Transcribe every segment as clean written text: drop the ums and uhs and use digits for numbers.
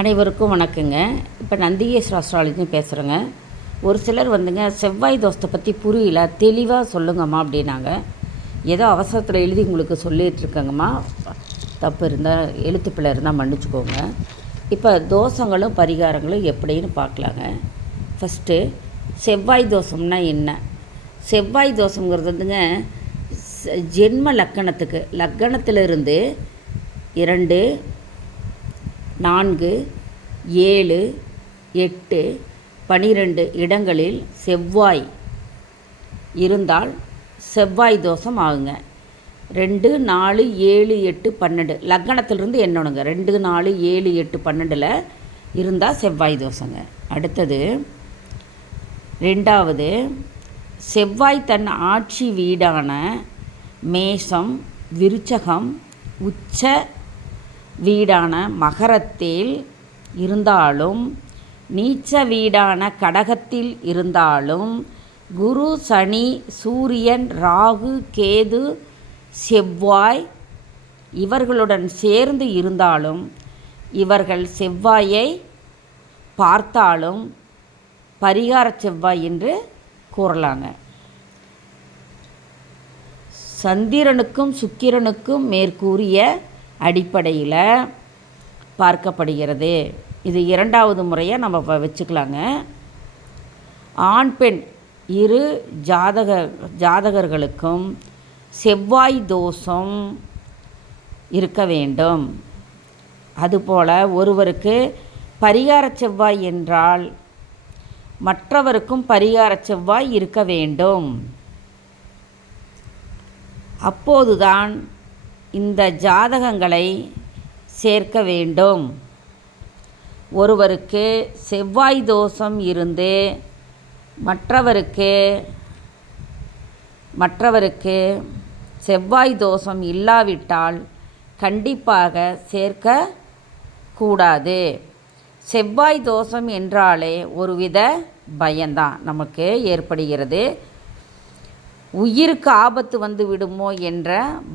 அனைவருக்கும் வணக்கங்க. இப்போ நந்திகேஸ்வர அஸ்ட்ராலஜி பேசுகிறேங்க. ஒரு சிலர் வந்துங்க செவ்வாய் தோஷத்தை பற்றி புரியல, தெளிவாக சொல்லுங்கம்மா அப்படின்னாங்க. ஏதோ அவசரத்தில் எழுதி உங்களுக்கு சொல்லிகிட்ருக்கேங்கம்மா, தப்பு இருந்தால் எழுத்து பிள்ளை இருந்தால் மன்னிச்சுக்கோங்க. இப்போ தோஷங்களும் பரிகாரங்களும் எப்படின்னு பார்க்கலாங்க. ஃபஸ்ட்டு செவ்வாய் தோஷம்னா என்ன? செவ்வாய் தோஷங்கிறது வந்துங்க ஜென்ம லக்கணத்திலிருந்து 2, 4, 7, 8, 12 இடங்களில் செவ்வாய் இருந்தால் செவ்வாய் தோஷம் ஆகுங்க. 2, 4, 7, 8, 12 லக்னத்திலிருந்து எண்ணணுங்க. 2, 4, 7, 8, 12 இருந்தால் செவ்வாய் தோஷங்க. அடுத்தது 2வது, செவ்வாய் தன் ஆட்சி வீடான மேஷம், விருச்சகம், உச்ச வீடான மகரத்தில் இருந்தாலும், நீச்ச வீடான கடகத்தில் இருந்தாலும், குரு, சனி, சூரியன், ராகு, கேது, செவ்வாய் இவர்களுடன் சேர்ந்து இருந்தாலும், இவர்கள் செவ்வாயை பார்த்தாலும் பரிகார செவ்வாய் என்று கூறலாங்க. சந்திரனுக்கும் சுக்கிரனுக்கும் மேற்கூறிய அடிப்படையில் பார்க்கப்படுகிறது. இது 2வது முறையாக நம்ம வச்சுக்கலாங்க. ஆண் பெண் இரு ஜாதகர்களுக்கும் செவ்வாய் தோஷம் இருக்க வேண்டும். அதுபோல் ஒருவருக்கு பரிகார செவ்வாய் என்றால் மற்றவருக்கும் பரிகார செவ்வாய் இருக்க வேண்டும். அப்போதுதான் இந்த ஜாதகங்களை சேர்க்க வேண்டும். ஒருவருக்கு செவ்வாய் தோஷம் இருந்து மற்றவருக்கு செவ்வாய் தோஷம் இல்லாவிட்டால் கண்டிப்பாக சேர்க்கக்கூடாது. செவ்வாய் தோஷம் என்றாலே ஒருவித பயம்தான் நமக்கு ஏற்படுகிறது. உயிருக்கு ஆபத்து வந்து விடுமோ என்ற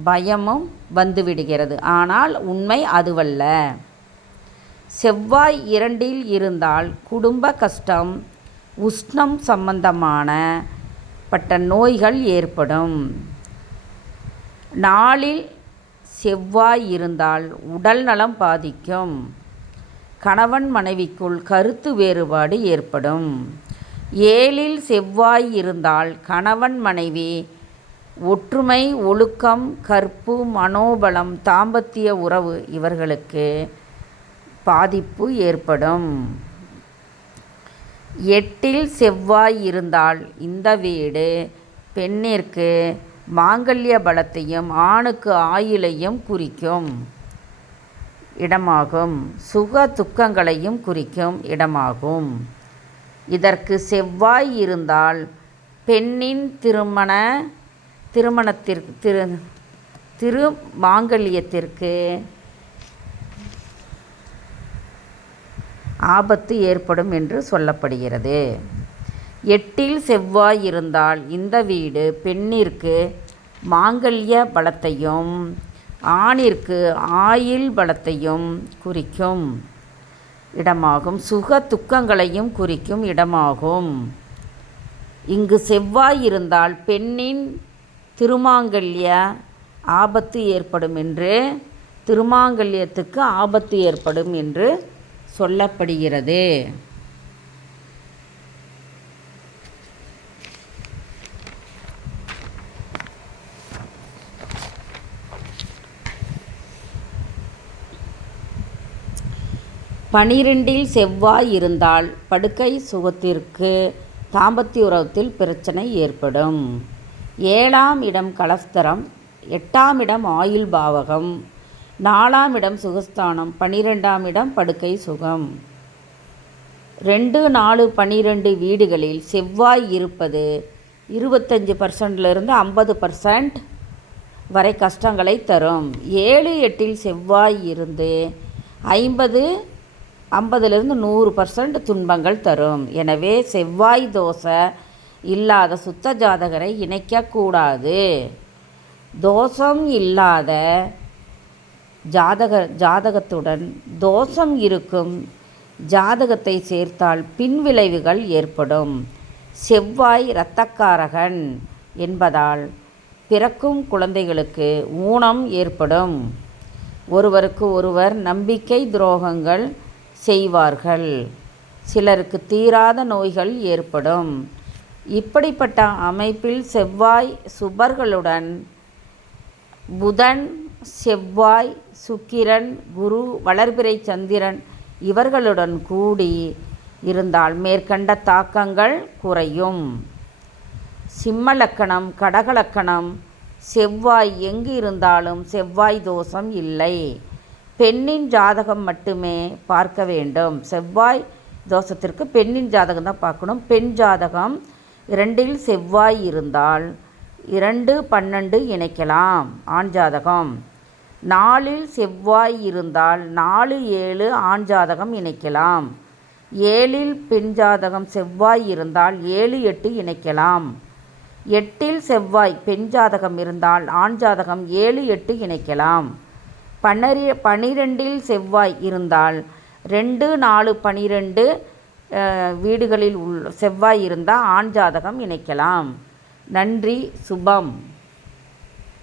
பயமும் வந்துவிடுகிறது. ஆனால் உண்மை அதுவல்ல. செவ்வாய் 2இல் இருந்தால் குடும்ப கஷ்டம், உஷ்ணம் சம்பந்தமான நோய்கள் ஏற்படும். 4இல் செவ்வாய் இருந்தால் உடல் நலம் பாதிக்கும். கணவன் மனைவிக்குள் கருத்து வேறுபாடு ஏற்படும். 7இல் செவ்வாய் இருந்தால் கணவன் மனைவி ஒற்றுமை, ஒழுக்கம், கற்பு, மனோபலம், தாம்பத்திய உறவு இவர்களுக்கு பாதிப்பு ஏற்படும். 8இல் செவ்வாய் இருந்தால் இந்த வீடு பெண்ணிற்கு மாங்கல்ய பலத்தையும் ஆணுக்கு ஆயுளையும் குறிக்கும் இடமாகும். சுக துக்கங்களையும் குறிக்கும் இடமாகும். இதற்கு செவ்வாய் இருந்தால் பெண்ணின் திருமாங்கல்யத்திற்கு ஆபத்து ஏற்படும் என்று சொல்லப்படுகிறது. 8இல் செவ்வாய் இருந்தால் இந்த வீடு பெண்ணிற்கு மாங்கல்ய பலத்தையும் ஆணிற்கு ஆயுள் பலத்தையும் குறிக்கும் இடமாகும். சுக துக்கங்களையும் குறிக்கும் இடமாகும். இங்கு செவ்வாய் இருந்தால் பெண்ணின் திருமாங்கல்ய ஆபத்து ஏற்படும் என்று திருமாங்கல்யத்துக்கு ஆபத்து ஏற்படும் என்று சொல்லப்படுகிறது. பனிரெண்டில் செவ்வாய் இருந்தால் படுக்கை சுகத்திற்கு தாம்பத்திய உறவத்தில் பிரச்சனை ஏற்படும். 7ஆம் இடம் கலஸ்தரம், 8ஆம் இடம் ஆயுள் பாவகம், 4ஆம் இடம் சுகஸ்தானம், 12ஆம் இடம் படுக்கை சுகம். 2, 4, 12 வீடுகளில் செவ்வாய் இருப்பது 25% 50% வரை கஷ்டங்களை தரும். 7, 8இல் செவ்வாய் இருந்து 50-100% துன்பங்கள் தரும். எனவே செவ்வாய் தோஷ இல்லாத சுத்த ஜாதகரை இணைக்கக்கூடாது. தோஷம் இல்லாத ஜாதகத்துடன் தோஷம் இருக்கும் ஜாதகத்தை சேர்த்தால் பின்விளைவுகள் ஏற்படும். செவ்வாய் இரத்தக்காரகன் என்பதால் பிறக்கும் குழந்தைகளுக்கு ஊனம் ஏற்படும். ஒருவருக்கு ஒருவர் நம்பிக்கை துரோகங்கள் செய்வார்கள். சிலருக்கு தீராத நோய்கள் ஏற்படும். இப்படிப்பட்ட அமைப்பில் செவ்வாய் சுபர்களுடன் புதன், செவ்வாய், சுக்கிரன், குரு, வளர்பிறை சந்திரன் இவர்களுடன் கூடி இருந்தால் மேற்கண்ட தாக்கங்கள் குறையும். சிம்ம லக்கணம், கடகலக்கணம் செவ்வாய் எங்கு இருந்தாலும் செவ்வாய் தோஷம் இல்லை. பெண்ணின் ஜாதகம் மட்டுமே பார்க்க வேண்டும். செவ்வாய் தோஷத்திற்கு பெண்ணின் ஜாதகம் தான் பார்க்கணும். பெண் ஜாதகம் 2இல் செவ்வாய் இருந்தால் 2-12 இணைக்கலாம் ஆண் ஜாதகம். 4இல் செவ்வாய் இருந்தால் 4-7 ஆண் ஜாதகம் இணைக்கலாம். 7இல் பெண் ஜாதகம் செவ்வாய் இருந்தால் 7-8 இணைக்கலாம். 8இல் செவ்வாய் பெண் ஜாதகம் இருந்தால் ஆண் ஜாதகம் 7-8 இணைக்கலாம். 12இல் செவ்வாய் இருந்தால் 2-4-12 வீடுகளில் செவ்வாய் இருந்தால் ஆண் ஜாதகம் இணைக்கலாம். நன்றி. சுபம்.